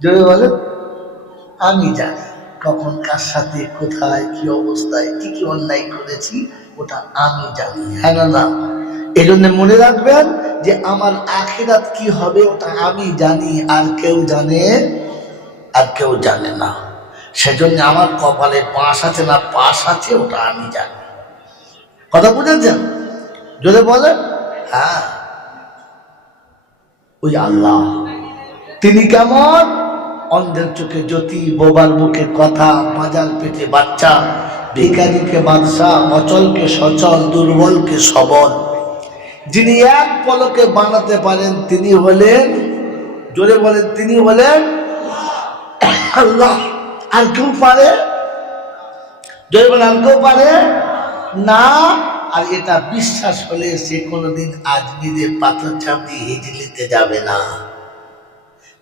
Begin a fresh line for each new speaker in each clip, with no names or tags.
যদি বলে, আমি জানি কখন কার সাথে, কোথায়, কি অবস্থায়, কি কি অন্যায় করেছি, ওটা আমি জানি। হ্যাঁ না না। এই জন্য মনে রাখবেন যে আমার আখিরাত কি হবে, ওটা আমি জানি, আর কেউ জানে, আর কেউ জানে না। সেজন্য আমার কপালে পাশ আছে না পাশ আছে, ওটা আমি জানি। কথা বুঝেছেন? যদি বলেন হ্যাঁ ওই আল্লাহ। তিনি কেমন? অন্ধের চোখে জ্যোতি, বোবার মুখে কথা, বাজার পেটে বাচ্চা ভিকারিকে বাদশাহ, অচলকে সচল, দুর্বলকে সবল। যিনি এক পলকে বানাতে পারেন, তিনি হলেন, জোরে বলেন, তিনি হলেন আল্লাহ। আর কেউ পারে? জোরে বলেন, আর কেউ পারে? না। আর এটা বিশ্বাস হলে সে কোনোদিন আজমিরে পাথর চাপি হিজলিতে যাবে না।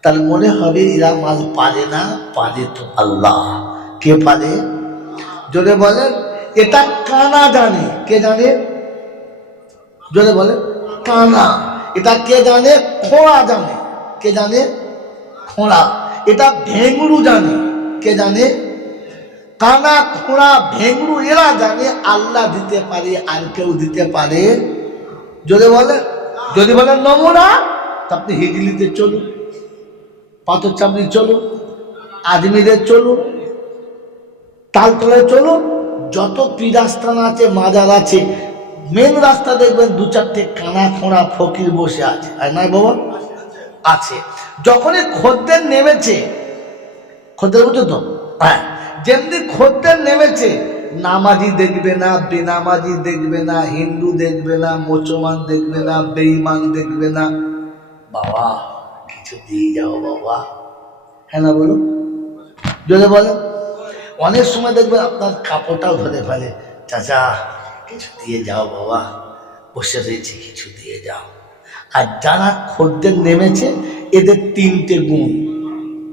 তার মনে হবে এরা মাছ পারে না, পারে তো আল্লাহ। কে পারে? জোরে বলেন, এটা কানা জানে। কে জানে? জোরে বলে কানা। এটা কে জানে? খোঁড়া জানে। কে জানে? খোঁড়া। এটা ভেঙড়ু জানে। কে জানে? কানা, খোঁড়া ভেঙড়ু এরা জানে। আল্লাহ দিতে পারে, আর কেউ দিতে পারে। যদি বলে যদি বলেন নমুনা আপনি হিজলিতে চলুন। পাথর চামড়ি চলুন আজমিরে চলুন তালতলায় চলুন যত পীরাস্থান আছে, মাজার আছে মেন রাস্তা দেখবেন দু চারটে কানা খোঁড়া ফকির বসে আছে। আর নয় বাবা? আছে। যখনই খদ্দের নেমেছে, খদ্দের বুঝো তো? হ্যাঁ যেমনি খদ্দের নেমেছে, নামাজি দেখবে না, বেনামাজি দেখবে না, হিন্দু দেখবে না, মুসলমান দেখবে না, বেঈমান দেখবে না। বাবা। কিছু দিয়ে যাও বাবা। হ্যাঁ না বলুন। যদি বলেন। অনেক সময় দেখবেন আপনার কাপড়টাও ধরে ফেলে। চাচা কিছু দিয়ে যাও বাবা। বসে রয়েছে কিছু দিয়ে যাও। আর যারা খদ্দের নেমেছে এদের তিনটে গুণ।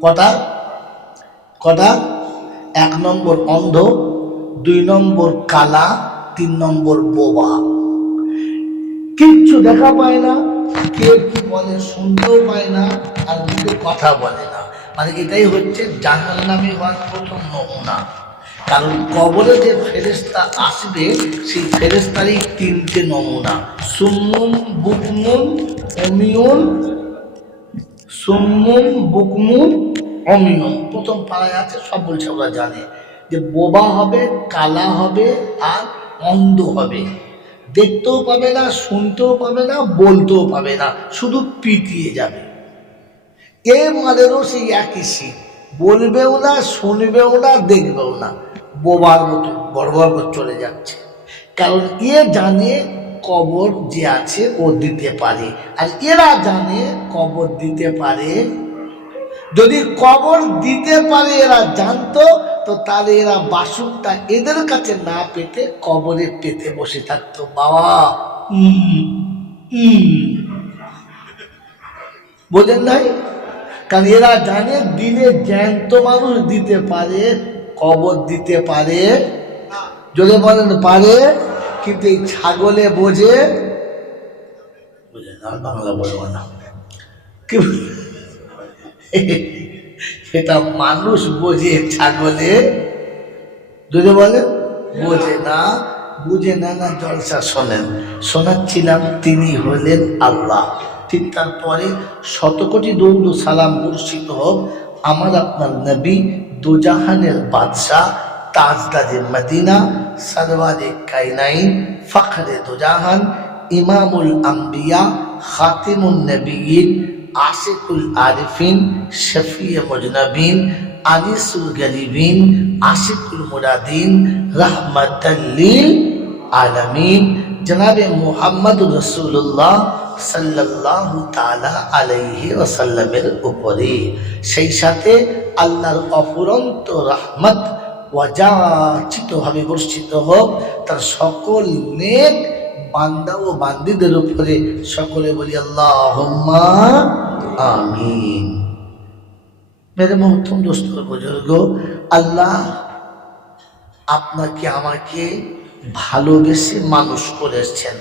কটা? কটা? এক নম্বর অন্ধ দুই নম্বর কালা তিন নম্বর বোবা। কিচ্ছু দেখা পায় না কে কি বলে শুনতেও পায় না, আর মুখে কথা বলে না। মানে এটাই হচ্ছে জাহান নামে হওয়ার প্রথম নমুনা। কারণ কবরে যে ফেরেস্তা আসবে, সেই ফেরেস্তারই তিনটে নমুনা। সুম্মুম বুকমুন অমিয়ন সুম্মুম বুকমুন অমিয়ন প্রথম পাড়ায় আছে, সব বলছে, ওরা জানে। যে বোবা হবে, কালা হবে, আর অন্ধ হবে। দেখতেও পাবে না, শুনতেও পাবে না, বলতেও পাবে না, শুধু পিটিয়ে যাবে। এ মাদেরও সেই একই শীত বলবেও না, শুনবেও না, দেখবেও না। বোবার মতো বড় বড় করে চলে যাচ্ছে। কারণ এ জানে কবর যে আছে, ও দিতে পারে। আর এরা জানে কবর দিতে পারে। যদি কবর দিতে পারে, এরা জানতো তো তাহলে এরা বাসনটা এদের কাছে না পেতে কবরে পেতে বসে থাকতো। বাবা। বোঝেন নাই? কারণ এরা জানে দিলে জ্যান্ত মানুষ দিতে পারে, কবর দিতে পারে যদি বলেন পারে, কিন্তু এই ছাগলে বোঝে বুঝলেন আর বাংলা বলব না। কি এটা মানুষ বোঝে, ছাগলে। যদি বলে, বোঝে না, বুঝে না না, জলসা শোনেন। শোনাচ্ছিলাম তিনি হলেন আল্লাহ। ঠিক তারপরে শত কোটি দৌড় সালাম বর্ষিত হোক, আমার আপনার নবী দুজাহানের বাদশাহ তাজদাজে মদিনা সরওয়ারে কাইনাইন, ফখরে দুজাহান, ইমামুল আম্বিয়া, খাতিমুন নবীন আশিকুল আরিফিন, শফিয়ে মুজনবিন, আনিসুল গরিবিন, আশিকুল মুরাদিন রহমতাল্লিল আলমিন। জনাবে মোহাম্মদ রসুল্লাহ সাল্লাল্লাহু তাআলা আলাইহি ওয়াসাল্লামের উপরে। সেই সাথে আল্লাহর অফুরন্ত রহমত ওয়াজাচিতভাবে বর্ষিত হোক, তার সকল নেক বান্দা ও বান্দিদের উপরে সকলে বলি আল্লাহ আমিন। মেরে মহত্তম দোস্ত বুজুর্গ, আল্লাহ আপনাকে আমাকে ভালোবেসে মানুষ করেছেন।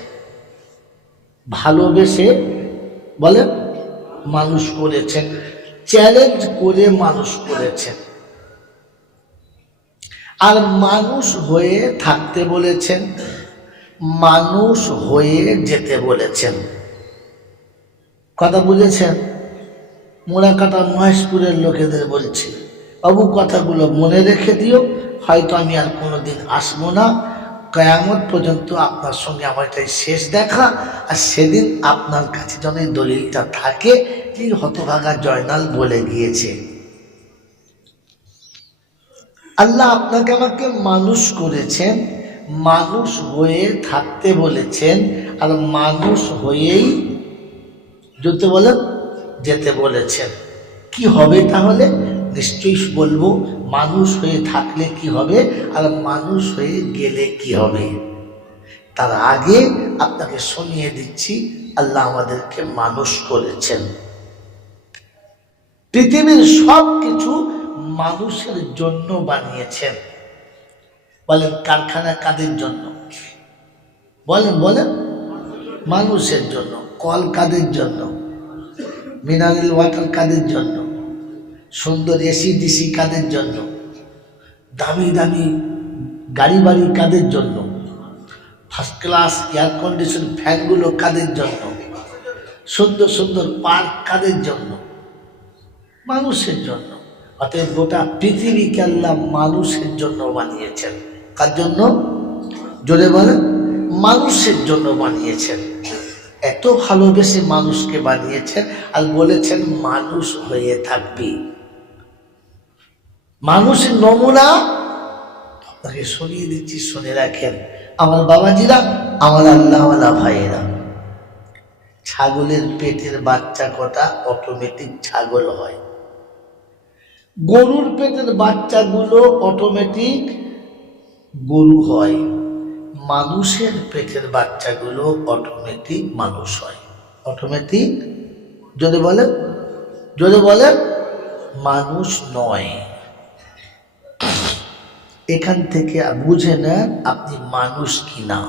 ভালোবেসে বলে, মানুষ করেছেন। চ্যালেঞ্জ করে মানুষ করেছেন। আর মানুষ হয়ে থাকতে বলেছেন মানুষ হয়ে যেতে বলেছেন। কথা বুঝেছেন? মোড়াকাটা মহেশপুরের লোকেদের বলছি, বাবু, কথাগুলো মনে রেখে দিও, হয়তো আমি আর কোনোদিন আসব না। কয়ামত পর্যন্ত আপনার সঙ্গে আমার এটাই শেষ দেখা, আর সেদিন আপনার কাছে যেন এই দলিলটা থাকে যে হতভাগা জয়নাল বলে গিয়েছে। আল্লাহ আপনাকে আমাকে মানুষ করেছেন মানুষ হয়ে থাকতে বলেছেন আর মানুষ হয়েই যেতে বলেন যেতে বলেছেন। কি হবে তাহলে? নিশ্চয়ই বলব, মানুষ হয়ে থাকলে কি হবে আর মানুষ হয়ে গেলে কি হবে? তার আগে আপনাকে শুনিয়ে দিচ্ছি, আল্লাহ আমাদেরকে মানুষ করেছেন। পৃথিবীর সব কিছু মানুষের জন্য বানিয়েছেন। বলেন কারখানা কাদের জন্য? বলেন বলেন। মানুষের জন্য, কল কাদের জন্য? মিনারেল ওয়াটার কাদের জন্য? সুন্দর এসি ডিসি কাদের জন্য? দামি দামি গাড়ি বাড়ি কাদের জন্য? ফার্স্ট ক্লাস এয়ার কন্ডিশন ফ্যানগুলো কাদের জন্য? সুন্দর সুন্দর পার্ক কাদের জন্য? মানুষের জন্য। অতএব গোটা পৃথিবীকে আল্লাহ মানুষের জন্য বানিয়েছেন। কার জন্য? জোরে বলেন মানুষের জন্য বানিয়েছেন। এত ভালোবেসে মানুষকে বানিয়েছেন আর বলেছেন মানুষ হয়ে থাকবি। মানুষের নমুনা আপনাকে শুনিয়ে দিচ্ছি, শুনে রাখেন। আমার বাবাজিরা, আমার আল্লাহওয়ালা ভাইয়েরা। ছাগলের পেটের বাচ্চা কটা? অটোমেটিক ছাগল হয়। গরুর পেটের বাচ্চাগুলো অটোমেটিক গরু হয়, মানুষের পেটের বাচ্চাগুলো অটোমেটিক মানুষ হয়। অটোমেটিক যদি বলেন যদি বলেন মানুষ নয়। এখান থেকে বুঝে নেন আপনি মানুষ কি না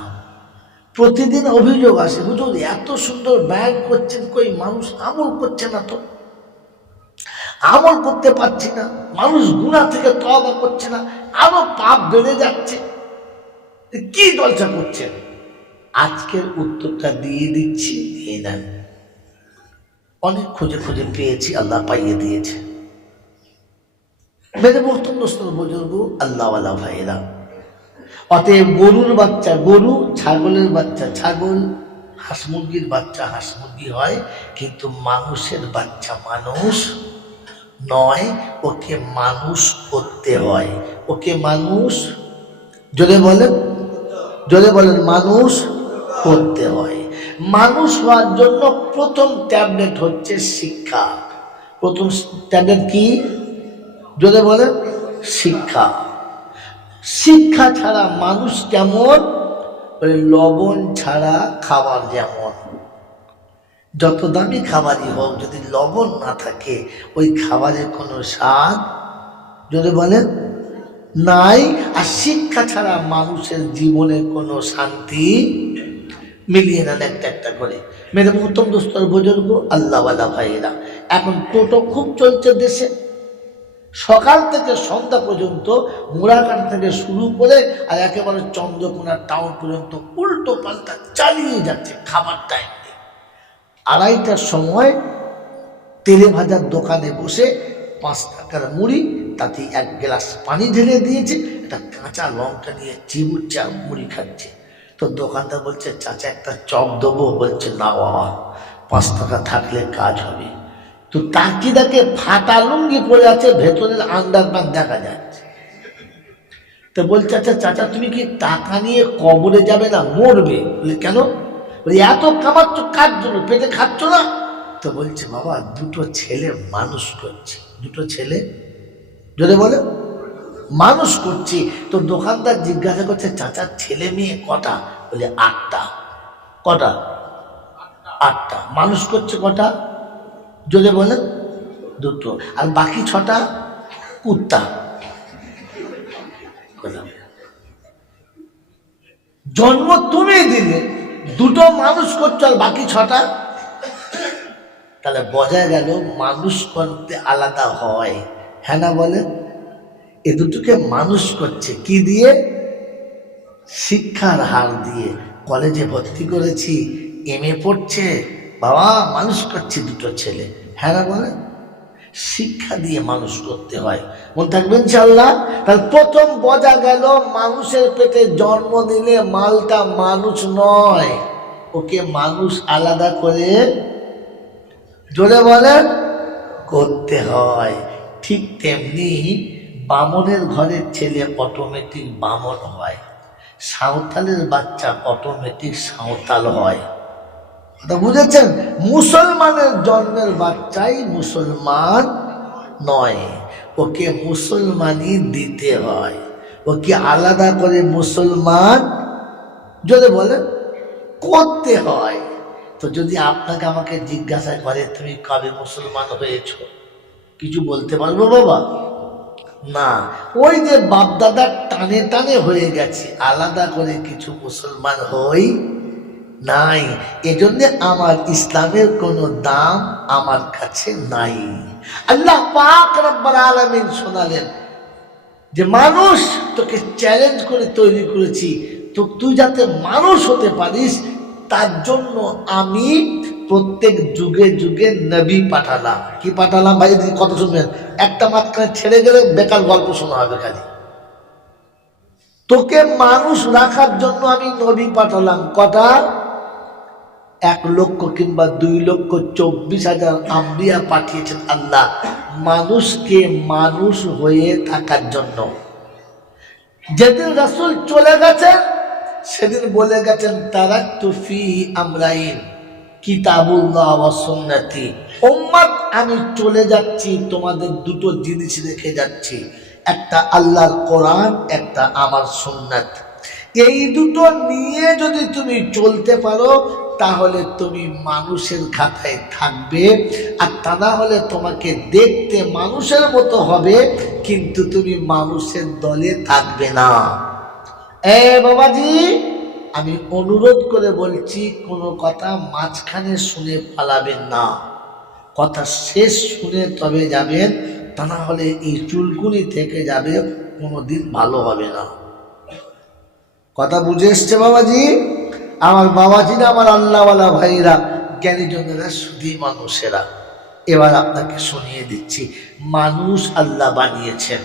প্রতিদিন অভিযোগ আসে, হুজুর, এত সুন্দর ব্যাগ করছেন, কই মানুষ আমল করছে না তো? আমল করতে পারছি না, মানুষ গুণা থেকে তবা করছে না, আরও পাপ বেড়ে যাচ্ছে। কি দলচা করছেন আজকের উত্তরটা দিয়ে দিচ্ছি, দিয়ে নেন অনেক খুঁজে খুঁজে পেয়েছি, আল্লাহ পাইয়ে দিয়েছে। মেরে বর্তন বুজুর্গ, আল্লাহ আল্লাহওয়ালা ভাইয়েরা অতএব গরুর বাচ্চা গরু, ছাগলের বাচ্চা ছাগল, হাঁস মুরগির বাচ্চা হাঁস মুরগি হয়, কিন্তু মানুষের বাচ্চা মানুষ নয়, ওকে মানুষ করতে হয়। ওকে মানুষ যদি বলেন যদি বলেন, মানুষ করতে হয়। মানুষ হওয়ার জন্য প্রথম ট্যাবলেট হচ্ছে শিক্ষা। প্রথম ট্যাবলেট কি? যদি বলেন, শিক্ষা। শিক্ষা ছাড়া মানুষ কেমন? লবণ ছাড়া খাবার যেমন। যত দামি খাবারই হোক, যদি লবণ না থাকে, ওই খাবারের কোনো স্বাদ, যদি বলেন, নাই। আর শিক্ষা ছাড়া মানুষের জীবনে কোনো শান্তি মিলিয়ে নেন একটা একটা করে। মেরে উত্তম দোস্তর বুজুর্গ আল্লাহওয়ালা ভাইয়েরা। এখন টোটো খুব চলছে দেশে। সকাল থেকে সন্ধ্যা পর্যন্ত মুড়াকাট থেকে শুরু করে আর একেবারে চন্দ্রকোনা টাউন পর্যন্ত উল্টো পাল্টা চালিয়ে যাচ্ছে খাবার টাইম আড়াইটার সময় তেলে ভাজার দোকানে বসে পাঁচ টাকার মুড়ি, তাতে এক গ্লাস পানি ঢেলে দিয়েছে, একটা কাঁচা লঙ্কা নিয়ে চিবুর চা মুড়ি খাচ্ছে। তো দোকানদার বলছে, চাচা, একটা চপ দেবো। বলছে, না বাবা, পাঁচ টাকা থাকলে কাজ হবে। তো তাকিদাকে ফাটা লুঙ্গি পড়ে আছে, ভেতরের আন্ডার দেখা যাচ্ছে। তো বলছে আচ্ছা চাচা, তুমি কি টাকা নিয়ে কবরে যাবে না, মরবে? কেন? বলি, এত কামাচ্ছ কার জন্য? পেটে খাচ্ছ না? তো বলছে, বাবা, দুটো ছেলে মানুষ করছে। দুটো ছেলে? যদি বলে, মানুষ করছি। তো দোকানদার জিজ্ঞাসা করছে, চাচার ছেলে মেয়ে কটা? বলে, আটটা। কটা? আটটা। মানুষ করছে কটা? যদি বলেন দুটো। আর বাকি ছটা? কুত্তা। জন্ম তুমি দিলে। দুটো মানুষ করছ, আর বাকি ছটা? তাহলে বোঝা গেল মানুষ করতে আলাদা হয়। হ্যাঁ না বলে? এ দুটোকে মানুষ করছে কি দিয়ে? শিক্ষার হার দিয়ে। কলেজে ভর্তি করেছি এম এ পড়ছে, বাবা, মানুষ করছে দুটো ছেলে। হ্যাঁ না বলে? শিক্ষা দিয়ে মানুষ করতে হয়। মনে থাকবেন ইনশাল্লাহ তাহলে প্রথম বোঝা গেল মানুষের পেটে জন্ম দিলে মালটা মানুষ নয়। ওকে মানুষ আলাদা করে জোরে বলেন, করতে হয়। ঠিক তেমনি বামনের ঘরের ছেলে অটোমেটিক বামন হয়। সাঁওতালের বাচ্চা অটোমেটিক সাঁওতাল হয়। কথা বুঝেছেন? মুসলমানের জন্মের বাচ্চাই মুসলমান নয়। ওকে মুসলমানই দিতে হয়। ওকে আলাদা করে মুসলমান যদি বলেন, করতে হয়। তো যদি আপনাকে আমাকে জিজ্ঞাসা করে, তুমি কবে মুসলমান হয়েছ? কিছু বলতে পারব বাবা? না। ওই যে বাপদাদার টানে টানে হয়ে গেছে। আলাদা করে কিছু মুসলমান হই নাই। এজন্য আমার ইসলামের কোনো দাম আমার কাছে নাই। আল্লাহ পাক রব্বাল আলামিন শোনালেন যে, মানুষ তোকে চ্যালেঞ্জ করে তৈরি করেছি। তো তুই যাতে মানুষ হতে পারিস, তার জন্য আমি প্রত্যেক যুগে যুগে নবী পাঠালাম। কি পাঠালাম ভাই? কত শুনবেন। একটা মাঝখানে ছেড়ে গেলে বেকার গল্প শোনা হবে খালি। তোকে মানুষ রাখার জন্য আমি নবী পাঠালাম। কটা? এক লক্ষ কিংবা দুই লক্ষ চব্বিশ হাজার আম্বিয়া পাঠিয়েছেন আল্লাহ। মানুষকে মানুষ হয়ে থাকার জন্য। যেদিন রাসুল চলে গেছেন, সেদিন বলে গেছেন তারা তুফি আমরাইন, কিতাবুল্লাহ ওয়া সুন্নতি। উম্মত আমি চলে যাচ্ছি, তোমাদের দুটো জিনিস রেখে যাচ্ছি। একটা আল্লাহর কোরআন, একটা আমার সুন্নাত। এই দুটো নিয়ে যদি তুমি চলতে পারো তাহলে তুমি মানুষের খাতায় থাকবে, আর তা না হলে তোমাকে দেখতে মানুষের মতো হবে, কিন্তু তুমি মানুষের দলে থাকবে না। এ বাবাজি, আমি অনুরোধ করে বলছি, কোনো কথা মাঝখানে শুনে পালাবেন না। কথা শেষ শুনে তবে যাবেন, তা না হলে এই চুলকুনি থেকে যাবে কোনো দিন ভালো হবে না। কথা বুঝে এসছে বাবাজি? আমার বাবাজিরা আমার আল্লাহওয়ালা ভাইরা জ্ঞানীজনেরা শুধু মানুষেরা। এবার আপনাকে শুনিয়ে দিচ্ছি, মানুষ আল্লাহ বানিয়েছেন,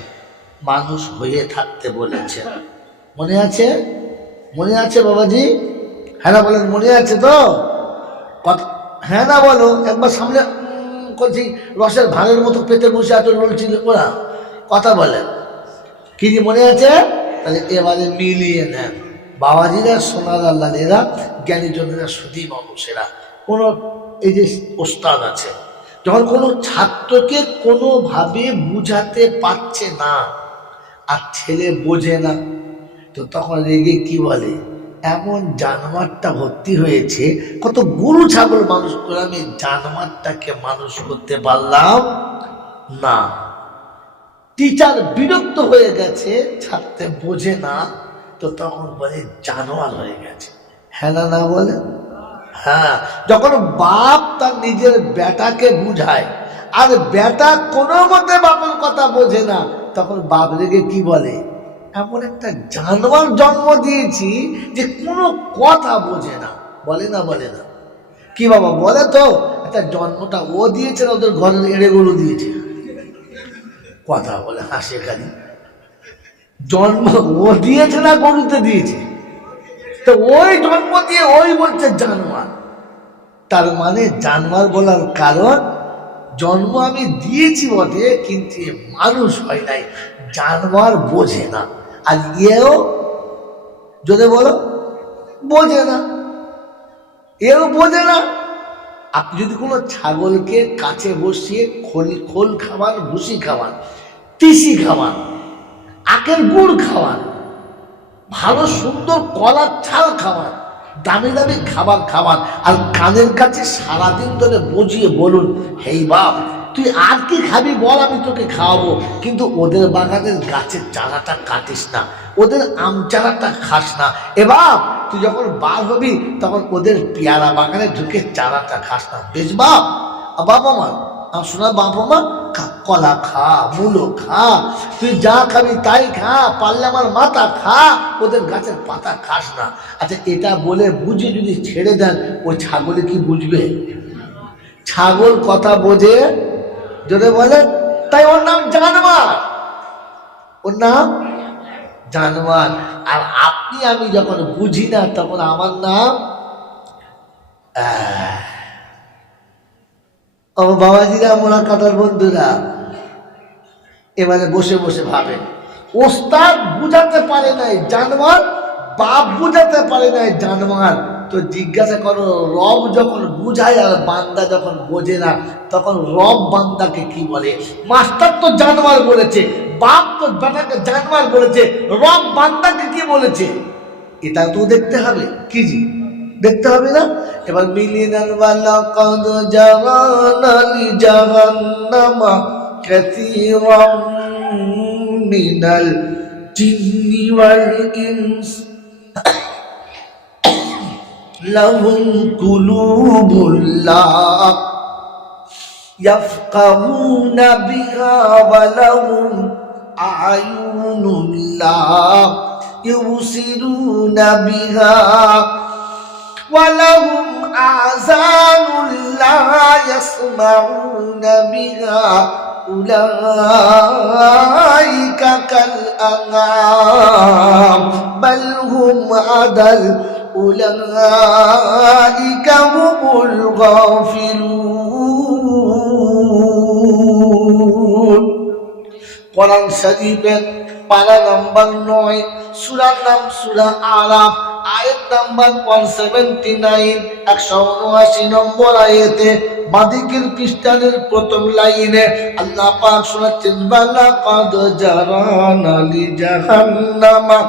মানুষ হয়ে থাকতে বলেছেন। মনে আছে? মনে আছে বাবাজি? হ্যাঁ না বলেন, মনে আছে তো? হ্যাঁ না বলো, একবার সামনে করছি রসের ভাঙের মতো পেতে বসে এত লড়ছিল ওরা। কথা বলেন। কি মনে আছে? তাহলে এবারে মিলিয়ে নেন। বাবাজিরা সোনার আল্লাহেরা জ্ঞানীজনেরা শুধু মানুষেরা। কোনো এই যে ওস্তাদ আছে, যখন কোনো ছাত্রকে কোনোভাবে বুঝাতে পারছে না আর ছেলে বোঝে না, তো তখন রেগে কি বলে? এমন জানোয়ারটা ভর্তি হয়েছে, কত গরু ছাগল মানুষ করে আমি জানোয়ারটাকে মানুষ করতে পারলাম না। টিচার বিরক্ত হয়ে গেছে, ছাড়তে বোঝে না। তো তখন বলে জানোয়ার হয়ে গেছে। হ্যাঁ না না বলে? হ্যাঁ যখন বাপ তার নিজের বেটাকে বুঝায় আর বেটা কোনো মতে বাপের কথা বোঝে না তখন বাপ রেগে কি বলে? এমন একটা জানোয়ার জন্ম দিয়েছি যে কোনো কথা বোঝে না। বলে না বলে না। কি বাবা বলে তো একটা জন্মটা ও দিয়েছে না ওদের ঘরের এড়ে গরু দিয়েছে। কথা বলে হাসে খালি জন্ম ও দিয়েছে না গরুতে দিয়েছে? তো ওই জন্ম দিয়ে ওই বলছে জানোয়ার। তার মানে জানোয়ার বলার কারণ, জন্ম আমি দিয়েছি বটে, কিন্তু মানুষ হয় নাই, জানোয়ার বোঝে না। আর এও, যদি বলো, বোঝে না। এও বোঝে না। আপনি যদি কোনো ছাগলকে কাছে বসিয়ে খোল খোল খাওয়ান, ভুসি খাওয়ান, তিসি খাওয়ান আখের গুড় খাওয়ান, ভালো সুন্দর কলার ছাল খাওয়ান, দামি দামি খাবার খাওয়ান, আর কানের কাছে সারাদিন ধরে বুঝিয়ে বলুন, হেই বাপ, তুই আর কি খাবি বল, আমি তোকে খাওয়াবো। কিন্তু ওদের বাগানের গাছের চারাটা কাটিস না, ওদের আম চারাটা খাস না। এ বাপ, তুই যখন বার হবি, তখন ওদের পেয়ারা বাগানে ঢুকে চারাটা খাস না। বেশ বাপ বাবা মা আমার শোনা বাবা মা কলা খা, মূলো খা, তুই যা খাবি তাই খা, পারলে আমার মাথা খা, ওদের গাছের পাতা খাস না। আচ্ছা এটা বলে বুঝে যদি ছেড়ে দেন ওই ছাগলে কি বুঝবে? ছাগল কথা বোঝে, যদি বলে, তাই ওর নাম জানোয়ার। ওর নাম জানোয়ার। আর আপনি আমি যখন বুঝি না, তখন আমার নাম, আহ। ও বাবাজিরা মোরা কাটার বন্ধুরা, এবারে বসে বসে ভাবে। ওস্তাদ বুঝাতে পারে নাই জানোয়ার, বাপ বুঝাতে পারে নাই জানোয়ার। তো জিজ্ঞাসা করো, রব যখন বুঝায় আর বান্দা যখন বোঝে না, তখন রব বান্দাকে কি বলে? মাস্টার তো জানোয়ার বলেছে, বাপ তো বেটাকে জানোয়ার বলেছে, রব বান্দাকে কি বলেছে? এটা তো দেখতে হবে। কি জি? দেখতে হবে না? এবার মিলিয়ে নেন ওয়ালা কদ জাগানা লি জাহান্নামা কাসীরাম মিনাল জিন্নি ওয়াল ইনস লাহুম কুলুবুল লা يفقهون بها ولهم أعين لا يبصرون بها ولهم آذان لا يسمعون بها. أولئك كالأنعام بل هم أضل أولئك هم الغافلون. কোরআন শরীফের পারা নাম্বার নয় সুরার নাম সুরা আরাফ আয়াত নাম্বার ওয়ান সেভেন্টি নাইন একশো উনআশি নম্বর আয়াতে বাদিকের খ্রিস্টানের প্রথম লাইনে আল্লাহ পাক শোনাচ্ছেন বালা কদ জারানা লি জাহান্নামা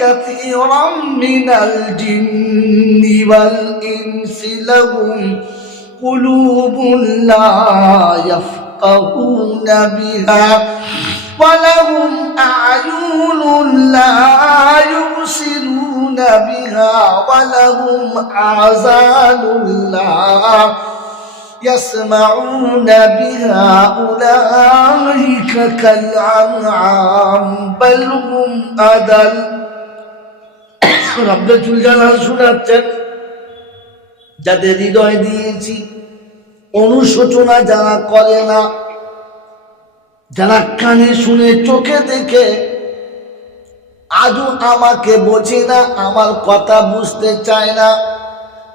كثيرا من الجن والإنس لهم قلوب لا يفقهون بها ولهم أعين لا يبصرون بها ولهم آذان لا يسمعون بها أولئك كالأنعام بل هم أضل রব্বে চুল জানাল শোনাচ্ছেন যাদের হৃদয় দিয়েছি অনুশোচনা যারা করে না যারা কানে শুনে, চোখে দেখে, আজও আমাকে বোঝে না, আমার কথা বুঝতে চায় না।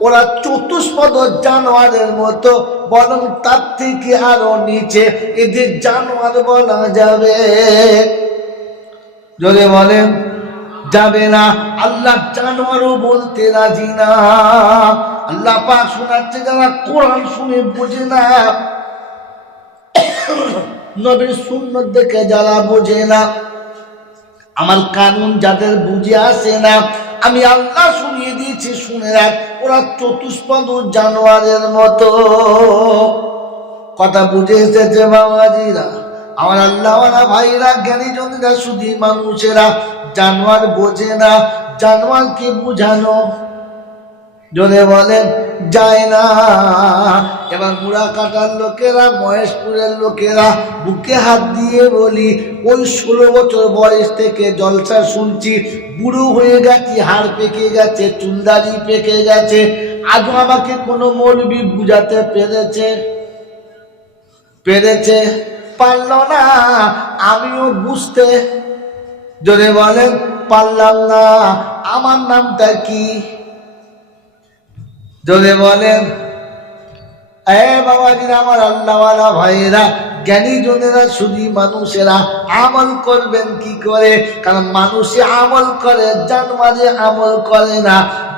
ওরা চতুষ্পদ জানোয়ারের মতো, বরং তার থেকে আরও নিচে। এদের জানোয়ার বলা যাবে। যদি বলেন, যাবে না। আল্লাহ জানোয়ারও বলতে রাজি না। আল্লাহ পাক শোনাচ্ছে, যারা কোরআন শুনে বোঝে না নবীর সুন্নত দেখে যারা বোঝে না, আমার কানুন যাদের বুঝে আসে না, আমি আল্লাহ শুনিয়ে দিয়েছি, শুনে রাখ, ওরা চতুষ্পদ জানোয়ারের মতো। কথা বুঝে এসেছে বাবাজিরা, আমার আল্লাহওয়ালা ভাইরা জ্ঞানী জনেরা শুধু মানুষেরা, জানোয়ার বোঝে না, জানোয়ারকে বুঝানো যদি বলেন, যায় না। এবার মুড়া কাটার লোকেরা, মহেশপুরের লোকেরা, বুকে হাত দিয়ে বলি, ওই ষোলো বছর বয়স থেকে জলসা শুনছি, বুড়ো হয়ে গেছি, হাড় পেকে গেছে, চুলদারি পেকে গেছে, আজও আমাকে কোনো মৌলবি বুঝাতে পেরেছে? পেরেছে। পারল না, আমিও বুঝতে। যদি বলেন, পারলাম না, আমার নামটা কি? যদি বলেন, এ বাবাজিরা আমার আল্লাহওয়ালা ভাইয়েরা, জ্ঞানী জনেরা শুধু মানুষেরা আমল করবেন কি করে? কারণ মানুষে আমল করে জানমারে আমল করে না।